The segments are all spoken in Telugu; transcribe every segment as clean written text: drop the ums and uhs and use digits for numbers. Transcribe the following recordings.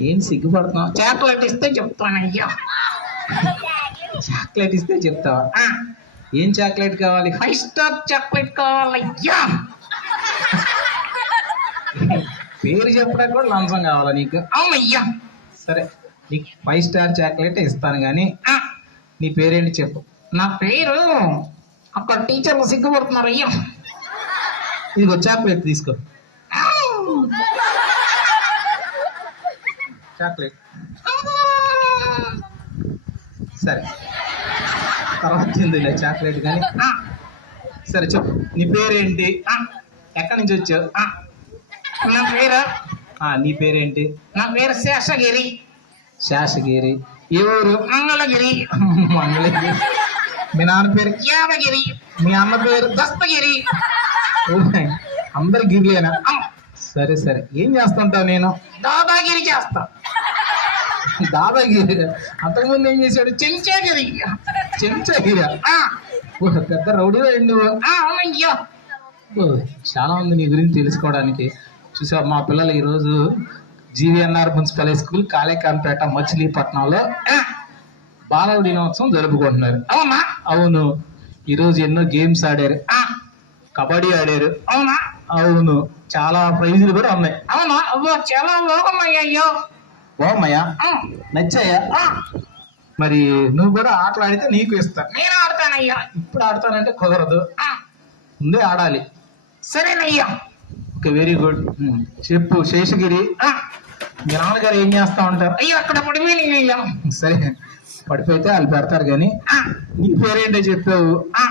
ఏం సిగ్గుపడుతున్నావు? చాక్లెట్ ఇస్తే చెప్తానయ్యా. చాక్లెట్ ఇస్తే చెప్తావా? ఆ, ఏం చాక్లెట్ కావాలి? 5 స్టార్ చాక్లెట్ కావాలయ్యా. పేరు చెప్పడానికి కూడా లంచం కావాలా నీకు? అవునయ్యా. సరే, నీకు 5 స్టార్ చాక్లెట్ ఇస్తాను కానీ ఆ, నీ పేరేంటి చెప్పు. నా పేరు అక్కడ టీచర్లు సిగ్గుపడుతున్నారయ్యా. ఇదిగో చాక్లెట్ తీసుకో. చాక్లెట్ సరే, తర్వాత తిందిలే చాక్లెట్ కానీ. ఆ, సరే చెప్పు, నీ పేరేంటి? ఆ, ఎక్కడి నుంచి వచ్చావు? ఆ, నా పేరు నీ పేరేంటి? నా పేరు శేషగిరి. శాసగిరి. ఏ ఊరు? మంగళగిరి. మంగళగిరి. మీ నాన్న పేరు? యాదగిరి. మీ అమ్మ పేరు? దస్తగిరి. అందరు గిరిలేనా? ఆ, సరే సరే, ఏం చేస్తుంటావు? నేను దాదాగిరి చేస్తా. దాదాగిరి. అంతకుముందు ఏం చేశాడు? చెంచాగిరి. చెంచాగిరి. ఆ, పెద్ద రౌడీలో నువ్వు. ఆ, అవునయ్యా. చాలా ఉంది నీ గురించి తెలుసుకోవడానికి. చూసా, మా పిల్లలు ఈరోజు జీవీఎన్ఆర్ మున్సిపల్ స్కూల్ కాళేకాంపేట మచిలీపట్నంలో ఆ, బాలల దినోత్సవం జరుపుకుంటున్నారు. అవునా? అవును, ఈరోజు ఎన్నో గేమ్స్ ఆడారు. ఆ, కబడ్డీ ఆడారు. అవునా? అవును, చాలా ప్రైజులు కూడా ఉన్నాయి. అవునా? అవ్వ, చాలా బాగున్నాయ్యో. బాగున్నాయా? నచ్చాయా? మరి నువ్వు కూడా ఆటలు ఆడితే నీకు ఇస్తా. నేను ఆడతానయ్యా. ఇప్పుడు ఆడతానంటే కుదరదు, ఆ, ముందే ఆడాలి. సరేనయ్యా. Okay, very good. చెప్పు శేషగిరి, ఆ, మీ నాన్నగారు ఏం చేస్తా ఉంటారు? అయ్యో, అక్కడ పడిపోయినయ్యా. సరే, పడిపోతే వాళ్ళు పెడతారు కానీ ఆ, నీ పేరేంటో చెప్పావు. ఆ,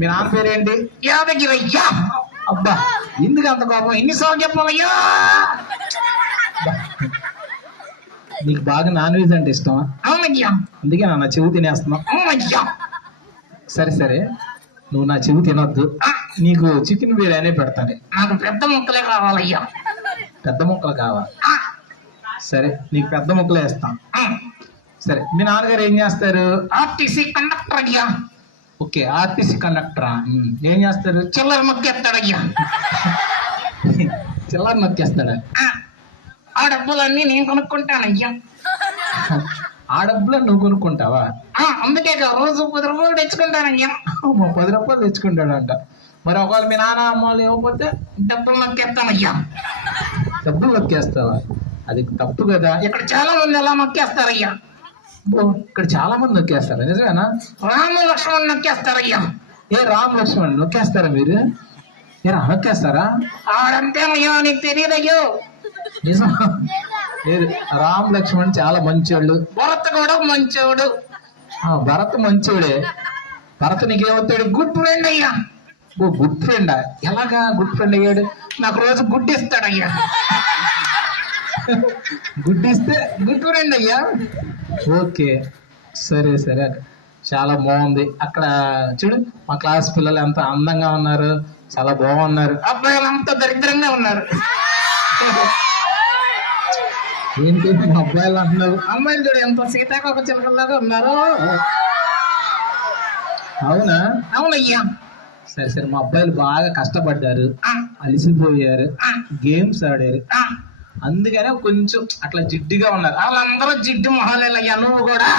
మీ నాన్న పేరేంటి? యాదగిరి అయ్యా. అబ్బా, ఎందుకు అంత కోపం? ఎన్నిసార్లు చెప్పాలయ్యా? నీకు బాగా నాన్ వెజ్ అంటే ఇష్టమా? అవునయ్యా. అందుకే నా చెవు తినేస్తున్నావు. అవునయ్యా. సరే సరే, నువ్వు నా చెవు తినొద్దు. ఆ, నీకు చికెన్ బిర్యానీ పెడతాను. నాకు పెద్ద ముక్కలే కావాలయ్యా. పెద్ద ముక్కలు కావాలి? ఆ, సరే, నీకు పెద్ద ముక్కలే ఇస్తాం. ఆ, సరే, మీ నాన్నగారు ఏం చేస్తారు? ఆర్టీసీ కండక్టర్ అయ్యా. ఓకే, ఆర్టీసీ కండక్టరా? ఏం చేస్తారు? చిల్లర నొక్కేస్తాడయ్యా. చిల్లర నొక్కేస్తాడా? ఆ, ఆ డబ్బులన్నీ నేను కొనుక్కుంటానయ్యా. ఆ డబ్బులో నువ్వు కొనుక్కుంటావా? ఆ, అందుకే రోజు 10 రూపాయలు తెచ్చుకుంటానయ్యా. 10 రూపాయలు తెచ్చుకుంటాడంట. మరి ఒకవేళ మీ నాన్న అమ్మ వాళ్ళు ఇవ్వకపోతే డబ్బులు నొక్కేస్తానయ్యా. డబ్బులు నొక్కేస్తావా? అది తప్పు కదా. ఇక్కడ చాలా మంది ఎలా నొక్కేస్తారయ్యా. ఇక్కడ చాలా మంది నొక్కేస్తారా? నిజమేనా? రామ లక్ష్మణ్ నొక్కేస్తారయ్యా. ఏ రామ్ లక్ష్మణ్ నొక్కేస్తారా మీరు? ఏరా నొక్కేస్తారా? ఆడంతేనయ్యో, నీకు తెలియదయ్యో. నిజం లేదు, రామ్ లక్ష్మణ్ చాలా మంచోళ్ళు. భరత్ కూడా మంచోడు. భరత్ మంచోడే. భరత్ నీకేమవుతాడు? గుడ్ ఫ్రెండ్ అయ్యా. గుడ్ ఫ్రెండా? ఎలాగా గుడ్ ఫ్రెండ్ అయ్యాడు? నాకు రోజు గుడ్ ఇస్తాడయ్యా. గుడ్ ఇస్తే గుడ్ ఫ్రెండ్ అయ్యా. ఓకే, సరే సరే, చాలా బాగుంది. అక్కడ చూడు, మా క్లాస్ పిల్లలు ఎంత అందంగా ఉన్నారు, చాలా బాగున్నారు. అబ్బాయిలు అంతా దరిద్రంగా ఉన్నారు. ఏంటి మా అబ్బాయిలు అంటున్నావు? అమ్మాయిలు చూడు ఎంత సీతాకోక చిలకల్లాగా ఉన్నారు. అవునా? అవునయ్యా. సరే సరే, మా అబ్బాయిలు బాగా కష్టపడ్డారు, ఆ, అలిసిపోయారు, ఆ, గేమ్స్ ఆడారు, ఆ, అందుకనే కొంచెం అట్లా జిడ్డుగా ఉన్నారు. వాళ్ళందరూ జిడ్డు మొహాలేలయ్యా. నువ్వు కూడా.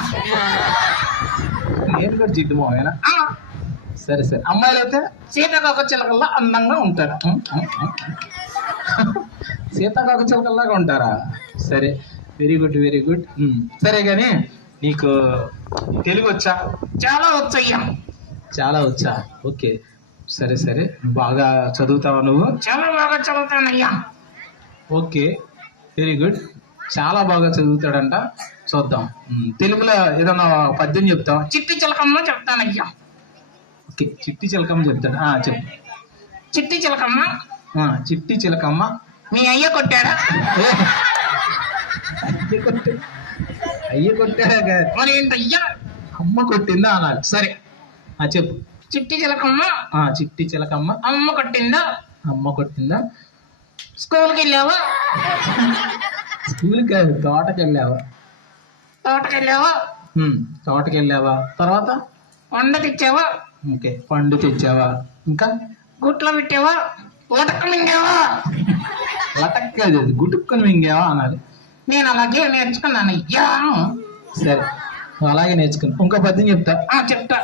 నేను కూడా జిడ్డు మొహమేనా? ఆ, సరే సరే, అమ్మాయిలు అయితే సీతాకోక చిలకల్లా అందంగా ఉంటారు. సీతాకోక చిలకల్లాగా ఉంటారా? సరే, వెరీ గుడ్ వెరీ గుడ్. సరే కానీ నీకు తెలుగు వచ్చా? చాలా వచ్చయ్యా. చాలా వచ్చా? ఓకే, సరే సరే, బాగా చదువుతావా నువ్వు? చాలా బాగా చదువుతానయ్యా. Okay, very good. చాలా బాగా చదువుతాడంట, చూద్దాం. తెలుగులో ఏదన్నా పద్యం చెప్తావా? చిట్టి చిలకమ్మ చెప్తానయ్యా. ఓకే, చిట్టి చిలకమ్మ చెప్తాడు. చెప్పు. చిట్టి చిలకమ్మ, చిట్టి చిలకమ్మ. మీ అయ్య కొట్టాడా? అయ్య కొట్టాడా? మరి ఏంటయ్యా? అమ్మ కొట్టిందా అనాలి. సరే, చెప్పు. చిట్టి చిలకమ్మ, చిట్టి చిలకమ్మ. అమ్మ కొట్టిందా? అమ్మ కొట్టిందా? స్కూల్కి వెళ్ళావా? స్కూల్కి తోటకి వెళ్ళావా? తోటకి వెళ్ళావా? తోటకి వెళ్ళావా? తర్వాత వండ తెచ్చావా? ఓకే, పండు తెచ్చావా? ఇంకా గుట్లో పెట్టావా? లటక్క మింగావా? లటక్క గుటుక్కుని మింగావా అనాలి. నేను అలాగే నేర్చుకున్నాను అయ్యా. సరే నువ్వు అలాగే నేర్చుకుని ఇంకో పద్యం చెప్తా. చెప్తా.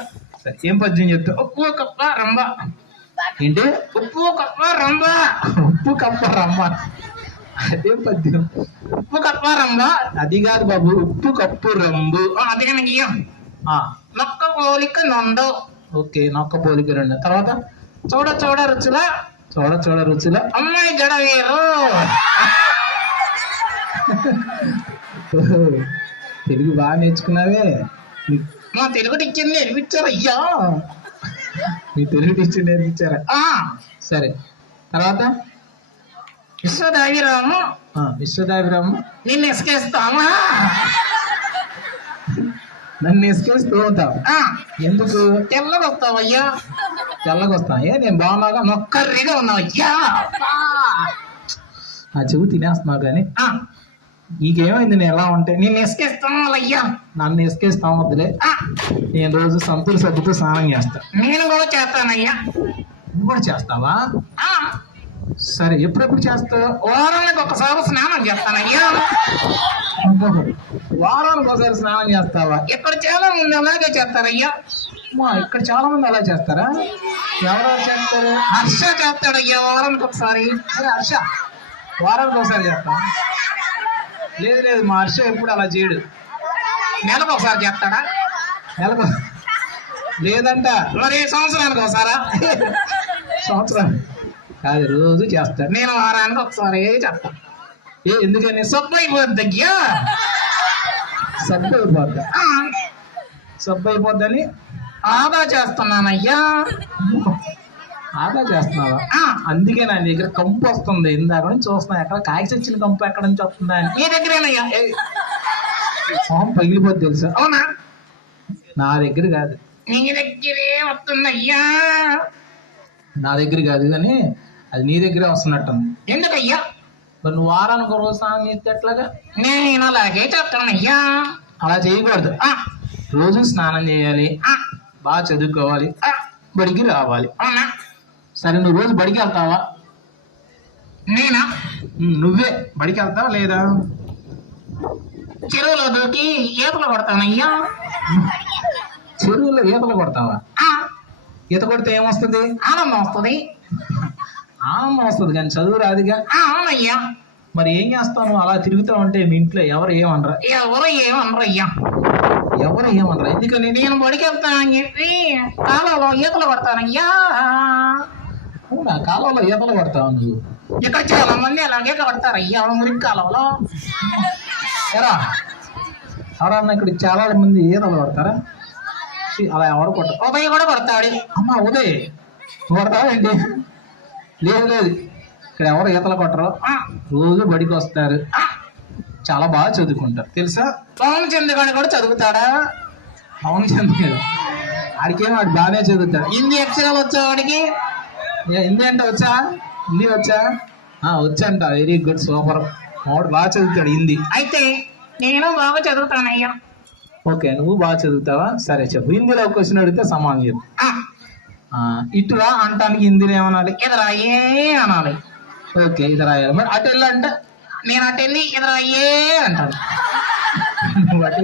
సరే ఏం పద్యం చెప్తా? ఉప్పు కప్ప రంబ. ఏంటి? ఉప్పు కప్ప రంబ. ఉప్పు కప్ప రమ్మ. అదేం పద్యం? ఉప్పు కప్ప రంబ. అది కాదు బాబు, ఉప్పు కప్పు రంబు. అదేనయ్యా. ఆ, నొక్క పోలిక నొండు. ఓకే, నొక్క పోలిక రెండు. తర్వాత చూడ చూడ రుచుల. చూడ చూడ రుచుల. అమ్మాయి జడ వేరు. తెలుగు బాగా నేర్చుకున్నావే. మా తెలుగు టీచర్ నేర్పించారు అయ్యా. మీ తెలుగు టీచర్ నేర్పించారా? సరే తర్వాత విశ్వదావిరాము. విశ్వదాభిరాము. నిన్ను ఎసుకేస్తామా. నన్ను ఎసుకేస్తూ ఉంటావు. ఎందుకు? తెల్లగా వస్తావయ్యా. తెల్లగా వస్తా? ఏ నేను బాగున్నాగా? కర్రీగా ఉన్నావు అయ్యా. ఆ చెవు తినేస్తున్నావు కానీ నీకేమైంది? నేను ఎలా ఉంటే నిన్ను ఎసుకేస్తాం అయ్యా. నన్ను ఎసుకేస్తాం వద్దులే. నేను రోజు సంతూర్ సబ్బుతో స్నానం చేస్తా. నేను కూడా చేస్తానయ్యా. నువ్వు కూడా చేస్తావా? సరే ఎప్పుడెప్పుడు చేస్తావు? వారానికి ఒకసారి స్నానం చేస్తానయ్యా. వారానికి ఒకసారి స్నానం చేస్తావా? ఇక్కడ చాలా మంది అలాగే చేస్తారయ్యా. ఇక్కడ చాలా మంది అలా చేస్తారా? ఎవరెవరు చేస్తారు? హర్ష చేస్తాడయ్యా వారానికి ఒకసారి. అరే హర్ష వారానికి ఒకసారి చేస్తా? లేదు లేదు, మా హర్ష ఎప్పుడు అలా చేయడు. నెలకు ఒకసారి చేస్తాడా? నెలకు లేదంట. మరి సంవత్సరానికి ఒకసారా? సంవత్సరం కాదు, రోజు చేస్తాడు. నేను వారానికి ఒకసారి చేస్తాను. ఎందుకని? సబ్బు అయిపోద్దయ్యా. సబ్బు అయిపోద్దా? సబ్బు అయిపోద్దని ఆదా చేస్తున్నానయ్యా. ఆదా చేస్తున్నావా? అందుకే నా దగ్గర కంపు వస్తుంది. ఇందాక నుంచి చూస్తున్నా, ఎక్కడ కాయకి వచ్చిన కంపు ఎక్కడ నుంచి వస్తుందా అని. నీ దగ్గరేనయ్యా. మొహం పగిలిపోద్ది తెలుసా? అవునా? నా దగ్గర కాదు. నీ దగ్గరే వస్తుందయ్యా. నా దగ్గర కాదు కానీ అది నీ దగ్గరే వస్తున్నట్టుంది. ఎందుకయ్యా? మరి నువ్వు వారానికి ఒక రోజు స్నానం చేస్తే ఎట్లాగా? నేను అలాగే చెప్తానయ్యా. అలా చేయకూడదు. రోజు స్నానం చేయాలి, బాగా చదువుకోవాలి, బడికి రావాలి. అవునా? సరే నువ్వు రోజు బడికి వెళ్తావా? నేనా? నువ్వే బడికి వెళ్తావా లేదా? చెరువులో దూకి ఈతలు కొడతానయ్యా. చెరువులో ఈతలు కొడతావా? ఈత కొడితే ఏమొస్తుంది? ఆనందం వస్తుంది. ఆనందం వస్తుంది కానీ చదువు రాదుగా. అవునయ్యా. మరి ఏం చేస్తావు? నువ్వు అలా తిరుగుతా ఉంటే మీ ఇంట్లో ఎవరు ఏమనరా? ఎవరు ఏమనరయ్యా. ఎవరు ఏమనరా? ఎందుకని? నేను బడికి వెళ్తానని చెప్పి కాలంలో ఈతలు కొడతానయ్యా. అవునా? కాలంలో ఈతలు కొడతావు నువ్వు? ఇక్కడ చాలా మంది అలాగే కొడతారయ్యా మురికి కాలంలో. ఎరా ఎవరన్నా ఇక్కడ చాలా మంది ఈతలు కొడతారా? అలా ఎవరు కొడతారు? ఉదయ్ కూడా కొడతాడు. అమ్మా ఉదయ్ నువ్వు కొడతావా ఏంటి? లేదు లేదు, ఇక్కడ ఎవరు ఈతలు కొట్టరు. రోజు బడికి వస్తారు, చాలా బాగా చదువుకుంటారు తెలుసా? పవన్ చంద్రగాడు కూడా చదువుతాడా? అవును చంద్ర, ఆడికేమో వాడు బాగానే చదువుతాడు. హిందీ అక్షరాలు వచ్చేవాడికి. హిందీ అంటే వచ్చా? హిందీ వచ్చా? వచ్చంట. Very good, super. వాడు బాగా చదువుతాడు హిందీ. అయితే నేను బాగా చదువుతానయ్యా. ఓకే, నువ్వు బాగా చదువుతావా? సరే చెప్పు. హిందీలో ఒక క్వశ్చన్ అడిగితే సమానం చెప్పు. ఇటురా అంటానికి హిందీలో ఏమనాలి? ఎదురాయే అనాలి. ఓకే, ఇది రాయాలి. మరి అటు వెళ్ళి అంటే? నేను అటు వెళ్ళి ఎదురాయే అంటాను. అటు వెళ్ళి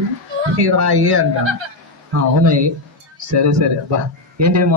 ఇది రాయే అంటాను. అవునాయి. సరే సరే. అబ్బా ఏంటి